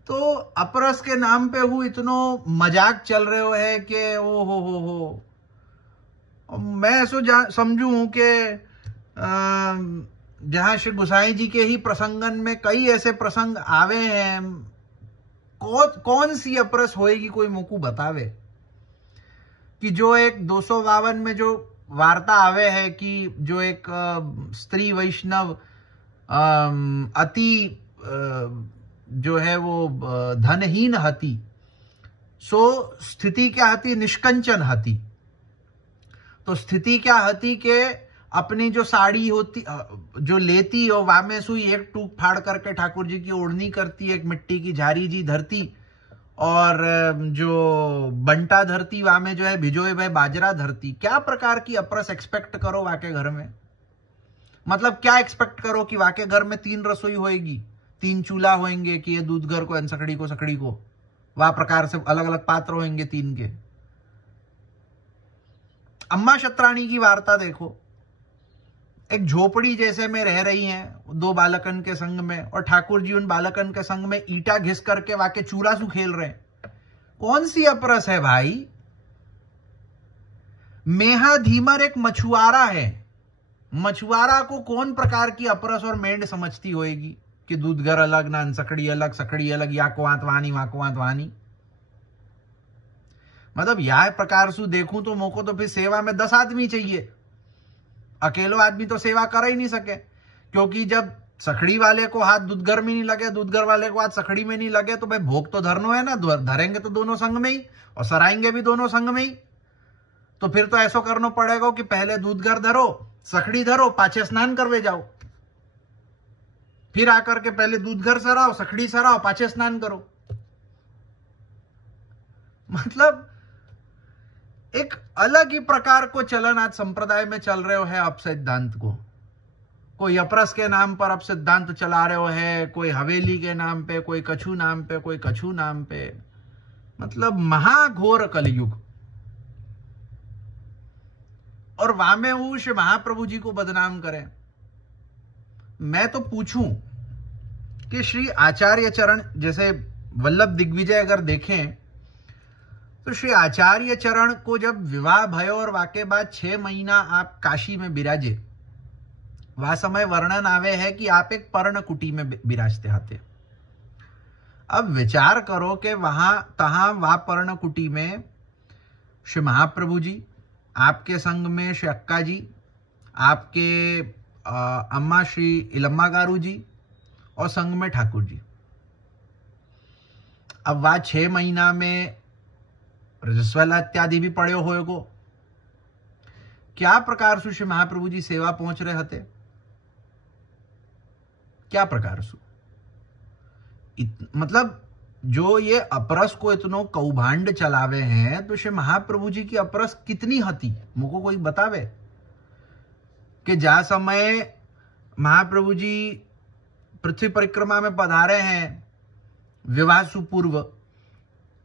तो अपरस के नाम पे हूं इतनो मजाक चल रहे हो है कि ओ हो। मैं ऐसो समझू कि जहां श्री गोसाई जी के ही प्रसंगन में कई ऐसे प्रसंग आवे हैं, कौन सी अपरस होएगी कोई मुकू बतावे कि जो एक 252 में जो वार्ता आवे है कि जो एक स्त्री वैष्णव अति जो है वो धनहीन हती, सो स्थिति क्या हती? निष्कंचन हती। तो स्थिति क्या हती कि अपनी जो साड़ी होती जो लेती और वामे सुई एक टूक फाड़ करके ठाकुर जी की ओढ़नी करती, एक मिट्टी की झारी जी धरती और जो बंटा धरती वहां में जो है भिजोए भाई बाजरा धरती, क्या प्रकार की अपरस एक्सपेक्ट करो वाके घर में? मतलब क्या एक्सपेक्ट करो कि वाके घर में 3 रसोई होएगी, 3 चूल्हा होंगे, कि ये दूध घर को सकड़ी को वह प्रकार से अलग अलग पात्र होंगे 3 के। अम्मा शतरानी की वार्ता देखो, एक झोपड़ी जैसे में रह रही हैं 2 बालकन के संग में, और ठाकुर जी उन बालकन के संग में ईटा घिस करके वाके चूरासू खेल रहे हैं। कौन सी अपरस है भाई? मेहा धीमर एक मछुआरा है, मछुआरा को कौन प्रकार की अपरस और मेंढ समझती होएगी कि दूध घर अलग, ना सकड़ी अलग, या को आतवानी वहां को आतवानी। मतलब यह प्रकार से देखूं तो मोको तो फिर सेवा में 10 आदमी चाहिए, अकेलो आदमी तो सेवा कर ही नहीं सके, क्योंकि जब सखड़ी वाले को हाथ दूधगर में नहीं लगे, दूधगर वाले को हाथ सखड़ी में नहीं लगे, तो भाई भोग तो धरनो है ना, धरेंगे तो दोनों संग में ही और सराएंगे भी दोनों संग में ही। तो फिर तो ऐसा करना पड़ेगा कि पहले दूधगर धरो, सखड़ी धरो, पाछे स्नान करवे जाओ, फिर आकर के पहले दूधगर सराओ, सखड़ी सराओ, पाछे स्नान करो। मतलब एक अलग ही प्रकार को चलन आज संप्रदाय में चल रहे हो है अब सिद्धांत को। कोई अपरस के नाम पर अब सिद्धांत चला रहे हो है, कोई हवेली के नाम पे, कोई कछु नाम पे, कोई कछु नाम पे। मतलब महाघोर कलयुग। और वामे उष महाप्रभु जी को बदनाम करें। मैं तो पूछूं कि श्री आचार्य चरण, जैसे वल्लभ दिग्विजय अगर देखें तो श्री आचार्य चरण को जब विवाह भयो और वाके बाद 6 महीना आप काशी में बिराजे, वह समय वर्णन आवे है कि आप एक पर्ण कुटी में बिराजते हते। अब विचार करो कि वहां तहां वह पर्ण कुटी में श्री महाप्रभु जी, आपके संग में श्री अक्का जी, आपके अम्मा श्री इलम्मा गारू जी और संग में ठाकुर जी। अब वह 6 महीना में रजस्वला इत्यादि भी पड़े हुए को क्या प्रकार से श्री महाप्रभु जी सेवा पहुंच रहे हते, क्या प्रकार से? मतलब जो ये अपरस को इतनो कौभांड चलावे हैं, तो श्री महाप्रभु जी की अपरस कितनी हती, मुझको कोई बतावे कि जा समय महाप्रभु जी पृथ्वी परिक्रमा में पधारे हैं विवाह सुपूर्व,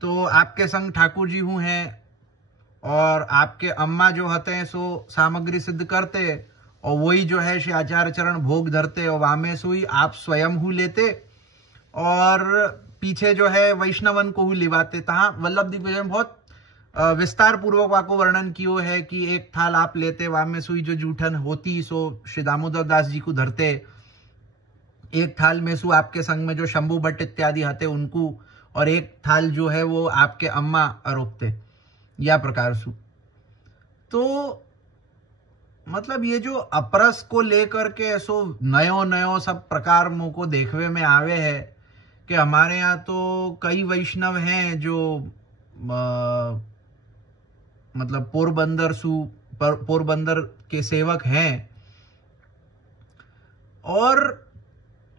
तो आपके संग ठाकुर जी हूं हैं और आपके अम्मा जो हते हैं सो सामग्री सिद्ध करते, और वही जो है श्री आचार्य चरण भोग धरते, और वामे सुई आप स्वयं हु लेते और पीछे जो है वैष्णवन को हु लिवाते। तहाँ वल्लभ दिग्विजय में बहुत विस्तार पूर्वक वाको वर्णन कियो है कि एक थाल आप लेते, वामे सुई जो जूठन होती सो श्री दामोदर दास जी को धरते, एक थाल में सु आपके संग में जो शंभु भट्ट इत्यादि हते उनको, और एक थाल जो है वो आपके अम्मा रोकते, या प्रकार सु। तो मतलब ये जो अपरस को लेकर के ऐसो नयो सब प्रकार मुंह को देखवे में आवे है कि हमारे यहाँ तो कई वैष्णव हैं जो मतलब पोरबंदर के सेवक हैं, और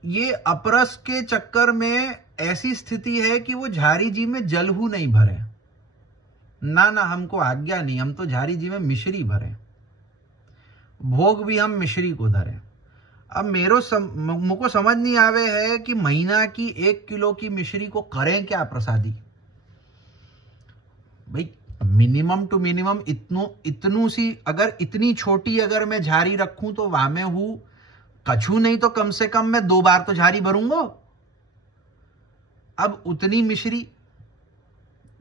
ये अपरस के चक्कर में ऐसी स्थिति है कि वो झारी जी में जलहू नहीं भरे, ना हमको आज्ञा नहीं, हम तो झारी जी में मिश्री भरे, भोग भी हम मिश्री को धरे। अब मुझको समझ नहीं आवे है कि महीना की 1 किलो की मिश्री को करें क्या प्रसादी भाई। मिनिमम टू मिनिमम इतनू सी, अगर इतनी छोटी अगर मैं झारी रखूं तो वहां में हूं कछू नहीं तो कम से कम मैं 2 बार तो झारी भरूंगा। अब उतनी मिश्री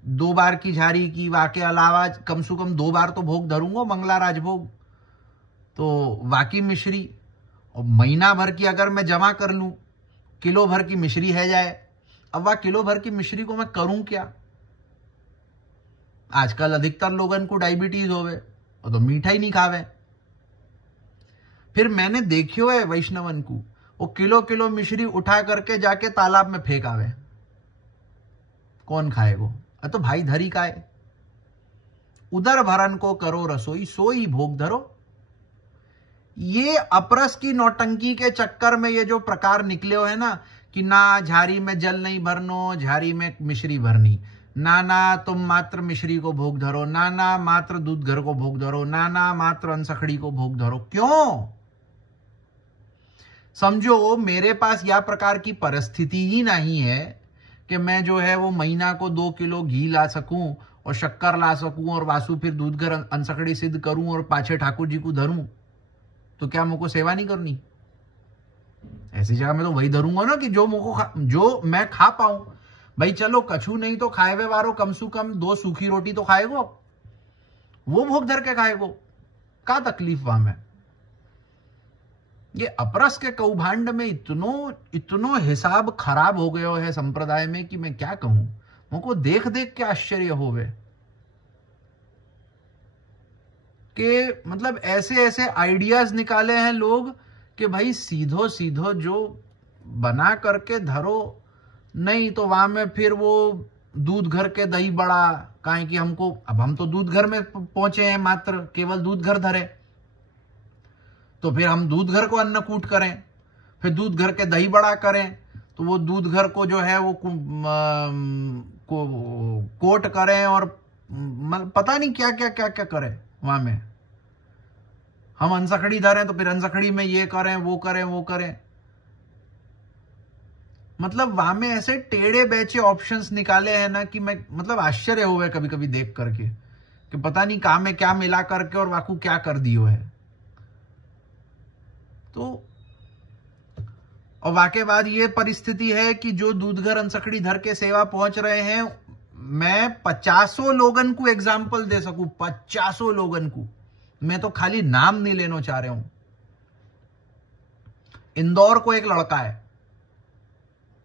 2 बार की झारी की, वाके अलावा कम से कम 2 बार तो भोग धरूंगा, मंगला राजभोग, तो वाकी मिश्री, और महीना भर की अगर मैं जमा कर लूं, किलो भर की मिश्री है जाए। अब वह किलो भर की मिश्री को मैं करूं क्या? आजकल अधिकतर लोगन को डायबिटीज होवे और तो मीठा ही नहीं खावे। फिर मैंने देखियो है वैष्णवन को, वो किलो मिश्री उठा करके जाके तालाब में फेंक आवे, कौन खाएगो? तो भाई धरी खाए, उधर भरन को करो रसोई, सोई भोग धरो। ये अपरस की नौटंकी के चक्कर में ये जो प्रकार निकले हो है ना, कि ना झारी में जल नहीं भरनो, झारी में मिश्री भरनी, नाना तुम मात्र मिश्री को भोग धरो, नाना मात्र दूध घर को भोग धरो, नाना मात्र अनसखड़ी को भोग धरो। क्यों? समझो मेरे पास यह प्रकार की परिस्थिति ही नहीं है कि मैं जो है वो महीना को 2 किलो घी ला सकूं और शक्कर ला सकूं और वासु फिर दूध घर अनसखड़ी सिद्ध करूं और पाछे ठाकुर जी को धरूं। तो क्या मुझको सेवा नहीं करनी? ऐसी जगह में तो वही धरूंगा ना कि जो मैं खा पाऊं। भाई चलो कछु नहीं तो खाएवे वारो कम से कम 2 सूखी रोटी तो खाएगो, वो भोग धर के खाएगो, का तकलीफ वहां में? ये अपरस के कौभांड में इतनो हिसाब खराब हो गयो है संप्रदाय में कि मैं क्या कहूं। मुझको देख देख के आश्चर्य होवे कि मतलब ऐसे ऐसे आइडियाज निकाले हैं लोग कि भाई सीधो सीधो जो बना करके धरो, नहीं तो वहां में फिर वो दूध घर के दही बड़ा, काहे कि हमको अब हम तो दूध घर में पहुंचे हैं, मात्र केवल दूध घर धरे, तो फिर हम दूध घर को अन्नकूट करें, फिर दूध घर के दही बड़ा करें, तो वो दूध घर को जो है वो कोट करें और पता नहीं क्या क्या क्या क्या करें। वहां में हम अनसखड़ी धरें तो फिर अनसखड़ी में ये करें वो करें वो करें। मतलब वहां में ऐसे टेढ़े बेचे ऑप्शंस निकाले हैं ना कि मैं मतलब आश्चर्य हुए कभी कभी देख करके कि पता नहीं कहां में क्या मिला करके और वाकू क्या कर दियो है। तो और वाके बाद ये परिस्थिति है कि जो दूध घर अनसखड़ी धर के सेवा पहुंच रहे हैं, मैं 50 लोगन को एग्जाम्पल दे सकूं, 50 लोगन को। मैं तो खाली नाम नहीं लेना चाह रहा हूं। इंदौर को एक लड़का है,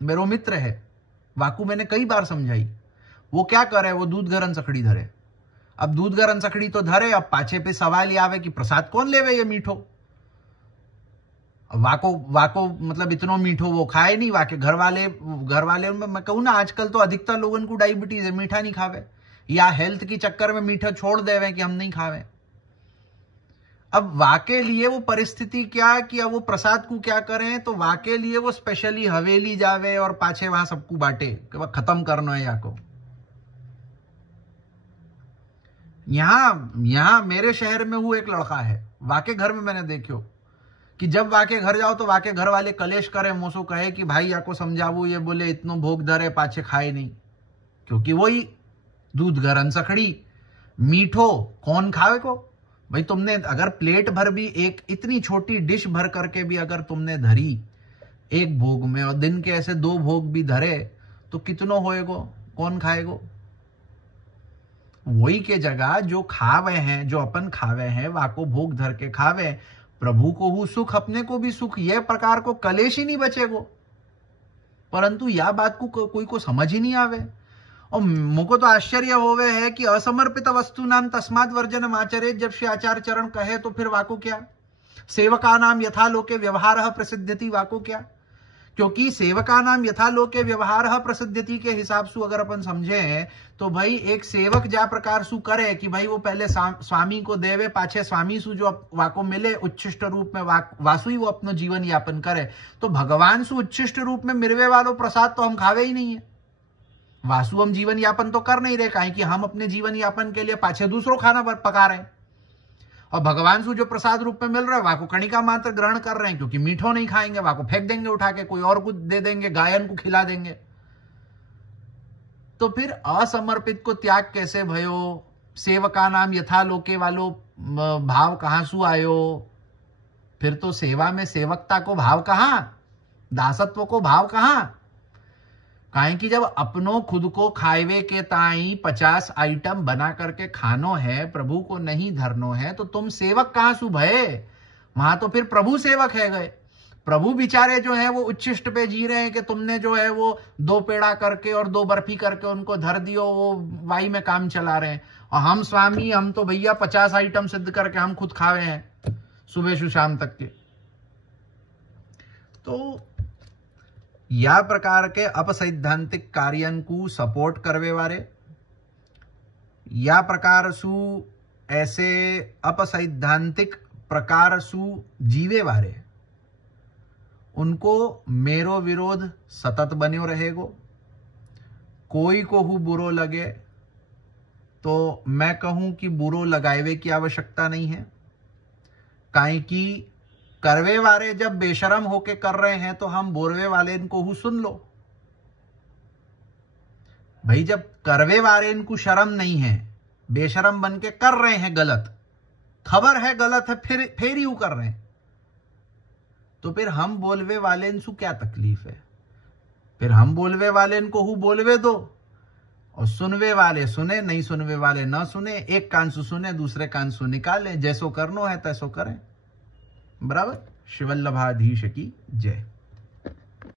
मेरा मित्र है, वाकू मैंने कई बार समझाई। वो क्या करे, वो दूध घर अनसखड़ी धरे। अब दूध घर अनसखड़ी तो धरे, अब पाछे पे सवाल ये आवे कि प्रसाद कौन लेवे ये मीठो। वाको मतलब इतनो मीठो वो खाए नहीं। वाके घर वाले मैं कहूं ना, आजकल तो अधिकतर लोगों को डायबिटीज है, मीठा नहीं खावे, या हेल्थ की चक्कर में मीठा छोड़ देवे कि हम नहीं खावे। अब वाके लिए वो परिस्थिति क्या कि अब वो प्रसाद को क्या करें, तो वाके लिए वो स्पेशली हवेली जावे और पाछे वहां सबको बांटे कि वह खत्म करना है या को। यहां मेरे शहर में वो एक लड़का है, वाके घर में मैंने देखो कि जब वाके घर जाओ तो वाके घर वाले कलेश करे, मोसो कहे कि भाई या को समझावू, ये बोले इतनो भोग धरे पाछे खाए नहीं, क्योंकि वही दूध घर अनसखड़ी मीठो कौन खावे को। भाई तुमने अगर प्लेट भर भी एक इतनी छोटी डिश भर करके भी अगर तुमने धरी एक भोग में, और दिन के ऐसे 2 भोग भी धरे, तो कितनो होएगो, कौन खाएगो। वही के जगह जो खावे हैं, जो अपन खावे हैं, वाको भोग धर के खावे, प्रभु को हु सुख अपने को भी सुख, यह प्रकार को कलेश ही नहीं बचेगो। परंतु यह बात को कोई को समझ ही नहीं आवे। और मुझको तो आश्चर्य होवे है कि असमर्पित वस्तु नाम तस्मात् वर्जनम आचरेत्, जब श्री आचार्य चरण कहे तो फिर वाको क्या, सेवका नाम यथा लोके व्यवहारः प्रसिद्ध्यति, वाको क्या। क्योंकि सेवका नाम यथा लोके व्यवहारः प्रसिद्ध्यति के हिसाब से अगर अपन समझे हैं तो भाई एक सेवक जा प्रकार सु करे कि भाई वो पहले स्वामी को देवे, पाछे स्वामी सु जो वाको मिले उच्छिष्ट रूप में वासु ही वो अपना जीवन यापन करे। तो भगवान सु उच्छिष्ट रूप में मिलवे वालों प्रसाद तो हम खावे ही नहीं है। वासु हम जीवन यापन तो कर नहीं रहे, काहे कि हम अपने जीवन यापन के लिए पाछे दूसरों खाना पका रहे हैं। और भगवान से जो प्रसाद रूप में मिल रहा है वाको कणिका मात्र ग्रहण कर रहे हैं, क्योंकि मीठो नहीं खाएंगे, वाको फेंक देंगे उठा के, कोई और कुछ दे देंगे, गायन को खिला देंगे। तो फिर असमर्पित को त्याग कैसे भयो, सेवका नाम यथा लोके वालो भाव कहां सु आयो। फिर तो सेवा में सेवकता को भाव कहां, दासत्व को भाव कहां। काहे कि जब अपनों खुद को खाएवे के ताई 50 आइटम बना करके खानो है, प्रभु को नहीं धरनो है, तो तुम सेवक कहां सु भये। वहां तो फिर प्रभु सेवक है गए। प्रभु बिचारे जो है वो उच्छिष्ट पे जी रहे हैं कि तुमने जो है वो 2 पेड़ा करके और 2 बर्फी करके उनको धर दियो, वो वाई में काम चला रहे हैं। और हम स्वामी, हम तो भैया 50 आइटम सिद्ध करके हम खुद खावे हैं सुबह से शाम तक के। तो या प्रकार के अपसैद्धांतिक कार्यन को सपोर्ट करवे वाले, या प्रकार सु ऐसे अपसैद्धांतिक प्रकार सु जीवे वाले, उनको मेरो विरोध सतत बन्यो रहेगो। कोई को हु बुरो लगे तो मैं कहूं कि बुरो लगावे की आवश्यकता नहीं है, काहे कि करवे वाले जब बेशरम होके कर रहे हैं तो हम बोलवे वाले इनको हु सुन लो। भाई जब करवे वाले इनको शर्म नहीं है, बेशरम बन के कर रहे हैं गलत, खबर है गलत है, फिर यूं कर रहे हैं, तो फिर हम बोलवे वाले इनसु क्या तकलीफ है? फिर हम बोलवे वाले इनको हु बोलवे दो, और सुनवे वाले सुने, नहीं सुनवे वाले ना सुने, एक कान से सुने दूसरे कान से निकाले, जैसो करनो है तैसो करें। बराबर। शिवल्लभाधीश की जय।